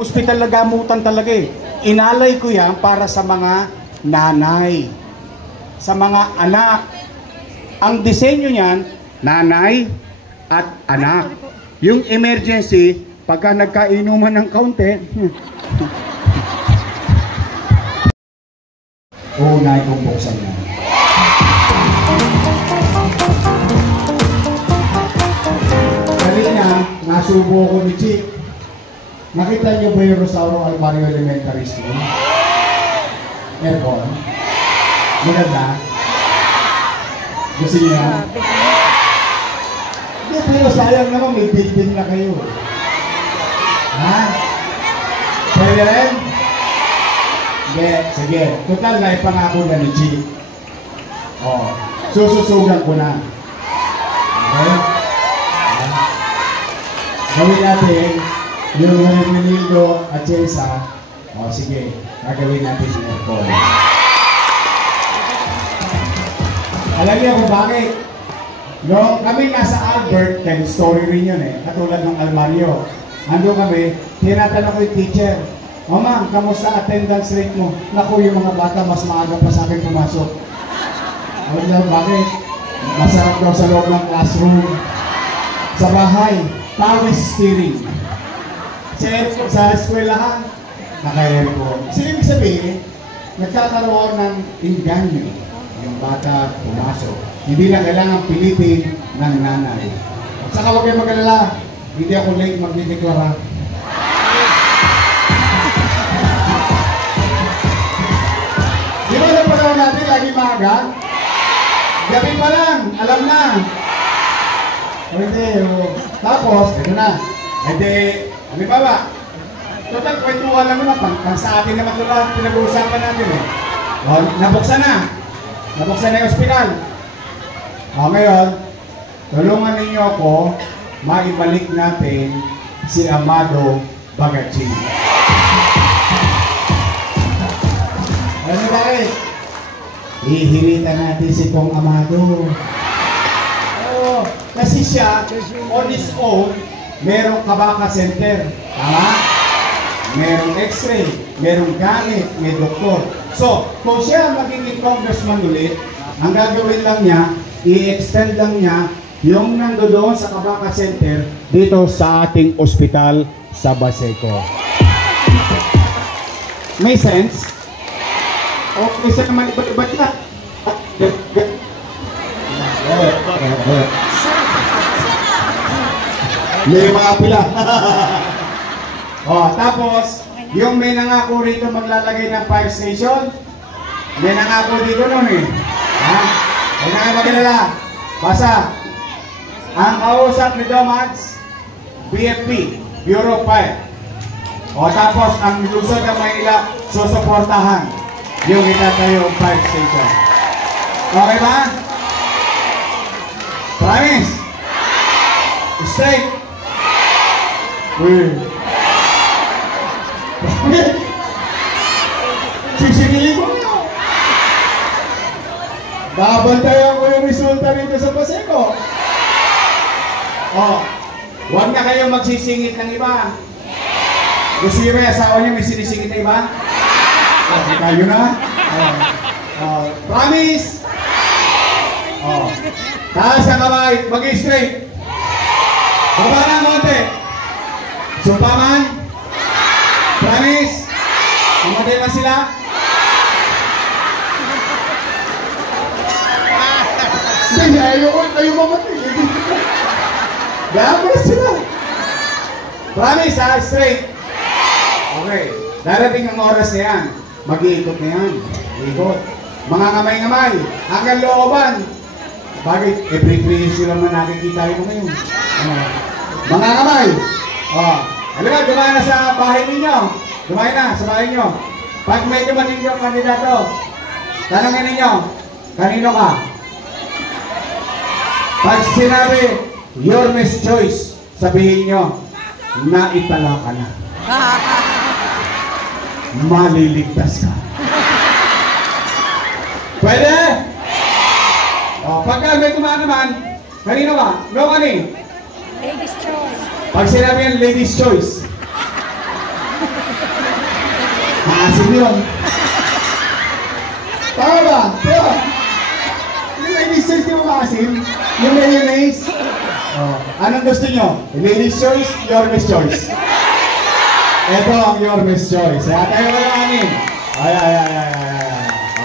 Ospital na gamutan talaga eh. Inalay ko yan para sa mga nanay, sa mga anak. Ang disenyo niyan, nanay at anak. Yung emergency, pagka nagkainuman ng kaunti, unay kong buksan yan. Kanina, nasubo ko ni Chief. Nakita niyo ba yung Rosauro Almario Elementary School? Aircon? Maganda? Gusto niyo yan? Hindi, pero sayang naman, may building na kayo. Ha? Pwede rin? Hindi, sige. Total na ipangako na ni Chief. O, sususugan ko na. Okay? Gawin natin yung Manildo at Chesa. O, sige. Gagawin natin yung aircon. Alam niyo kung bakit? No, kami nasa Albert, and story rin yun eh. Katulad ng Almario. Ando kami, tinatanong ko yung teacher, "O ma'am, kamusta attendance rate mo?" Naku, yung mga bata mas maaga pa sa akin pumasok. Alam niyo bakit? Masarap daw sa loob ng classroom. Sa bahay, power steering. Sa eskwelahan, naka-aircon. So, ibig sabihin, nagkakaroon ng inganyo. Yung bata pumasok. Hindi na kailangan pilitin ng nanay. At saka huwag kayo mag-alala, hindi ako late magdideklara. Di ba na panahon natin lagi maaga? Gabi pa lang, alam na. Hindi, tapos, ito na. Hindi, ano ba ba? Total, kwentuhan lang naman. Pang sa atin naman ito lang, pinag-uusapan natin eh. O, nabuksan na. Nabuksan na yung ospital. O, ngayon, tulungan ninyo ako, maibalik natin si Amado Bagatsing. Ano bakit? Ihilitan natin si Kong Amado. Oo, kasi siya, on his own, merong Kabaka Center. Tama? Merong x-ray, merong gamit, may doktor. So, kung siya magiging congressman ulit, ang gagawin lang niya, i-extend lang niya yung nandoon sa Kabaka Center dito sa ating ospital sa Baseco. May sense? O, isa naman iba't-iba't na. May mga pila. O, tapos, yung may nangako rito maglalagay ng fire station, may nangako dito nun eh. Ha? Huwag na kayo mag-alala. Basta, ang kausap ni Domads, BFP, Bureau of Fire. O tapos, ang Luzon ng Maynila, susuportahan yung itatayong fire station. Okay ba? Promise? Straight? Uy. Sisingilin ko nyo. Babantayan ko yung resulta rito sa Baseco. Oh, huwag na kayo magsisingit ng iba. Gusto nyo ba yung asawa nyo may sinisingit ng iba? Oh, kayo na. Promise? Oh. Taas ang kamay, mag-straight. Baba na konti. Sumpaman? Promise? Mamatay ba sila? Hindi, ayaw mamatay. Gama sila. Promise ha, straight. Okay, darating ang oras na yan. Mag-iikot na yan. Iikot. Mga kamay-kamay, hanggang looban. Bakit? Every 3 years lang na nakikita ko ngayon. Mga kamay. Alam ba, dumayan na sa bahay ninyo. Dumayan na sa bahay ninyo. Pag may dumating yung kandidato, tanongin ninyo, kanino ka? Pag sinabi, your Miss Choice, sabihin nyo, naitala ka na. Maliligtas ka. Pwede? O, pagka may tumaan naman, kanino ba? No, kani? Ladies' choice. Pag sinabi yan, ladies' choice. Maasim yun. Tama ba? Tama. Yung ladies choice di mo maasim? Yung mayonnaise? Oh. Anong gusto nyo? Ladies choice, your miss choice. Ito ang your miss choice. Kaya tayo ba lang anin?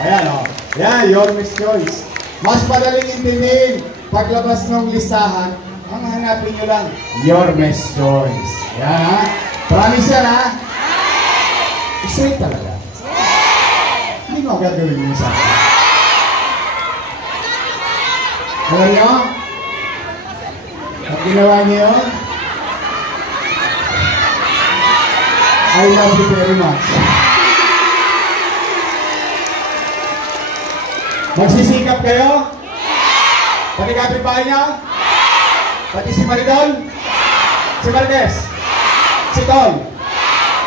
Ayan o. Yan, your miss choice. Mas madaling intindihin. Paglabas ng listahan, ang hanapin nyo lang, your miss choice. Yan ha. Promise yan ha. Straight talaga. Hindi mo gagawin mo sa akin. Alam nyo? At ginawa niyo yun? I love you very much. Magsisikap kayo? Pati kapitbahay niyo? Pati si Maridol? Si Marquez? Si Tol?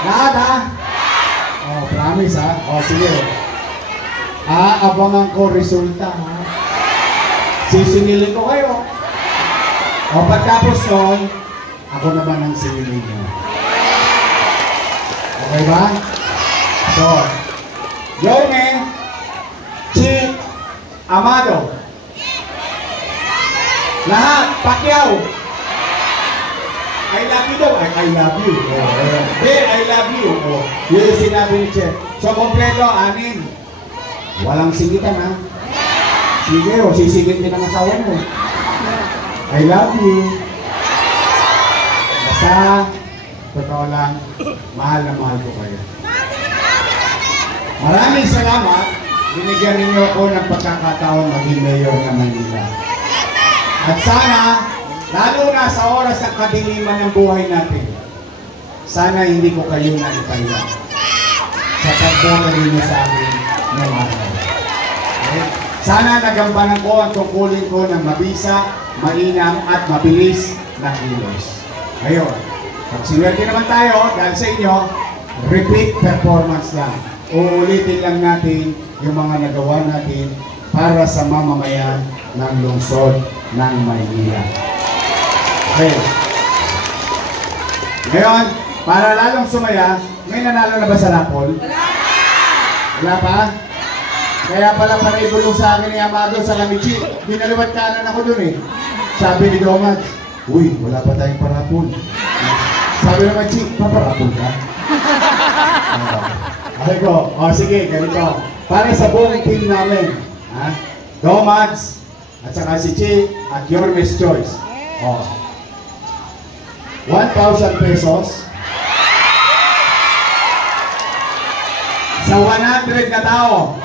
Lahat ha? Oh, promise ha? Oh, sige. Aabangan ko resulta ha? Sisingilin ko kayo. O pagkapos nun, ako naman ang singilin niyo. Okay ba? So, Yorme, Chick, Amado. Lahat, Pacquiao. I love you daw. I love you. I love you. Yun yung sinabi ni Chick. So, kompleto, 6. Walang singitan ha. Sige, sisigit din ang asawa mo. I love you. Basta, totoo lang, mahal na mahal ko kayo. Maraming salamat. Binigyan ninyo ako ng pagkakataon maging mayor ng Manila. At sana, lalo na sa oras ng kadiliman ng buhay natin, sana hindi ko kayo naipaya sa pagboto ninyo sa akin ng araw. Okay? Sana nagampanan ko ang tungkulin ko ng mabisa, mainam at mabilis na kilos. Ngayon, pagsiwerte naman tayo dahil sa inyo, repeat performance lang. Uulitin lang natin yung mga nagawa natin para sa mamamayan ng lungsod ng Maynila. Okay. Ngayon, para lalong sumaya, may nanalo na ba sa Rapol? Wala pa? Kaya pala panibulong sa akin ni Amado sa Kamichi, binaliwat kanan ako dun eh. Sabi ni Domad, uy, wala pa tayong parapol. Sabi naman, Chick, paparapol ka? Okay ko, sige, ganito. Para sa buong team namin, Domads, at saka si Chick, at your miss choice. 1,000 pesos. Sa 100 na tao.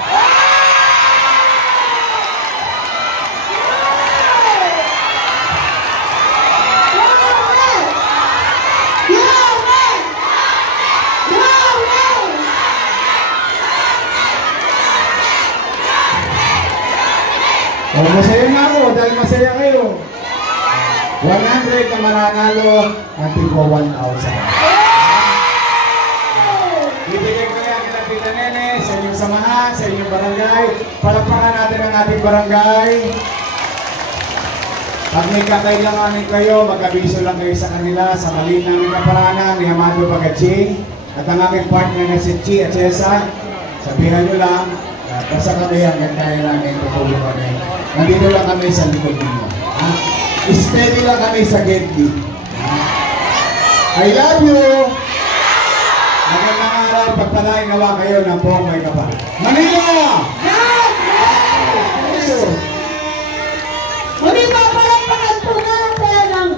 Masaya na ako dahil masaya kayo. 100 na mananalo at tigwa 1,000. Bibigyan ko yan kila Tita Nene sa inyong samahan, sa inyong barangay. Palakpakan natin ang ating barangay. Pag may kakailanganin kayo, mag-abiso lang kayo sa kanila sa maliit ng kaparanan ni Amado Pagachi at ang aming partner na si Chi at Cesa. Sabihan nyo lang, basta kami hanggang kaya namin tutulong kami. Nandito lang kami sa likod ninyo. Steady lang kami sa gate. I love you! Magandang araw, pagpalain nawa kayo ng buong may kapal. Manila! Muli pa palakpakan po natin ang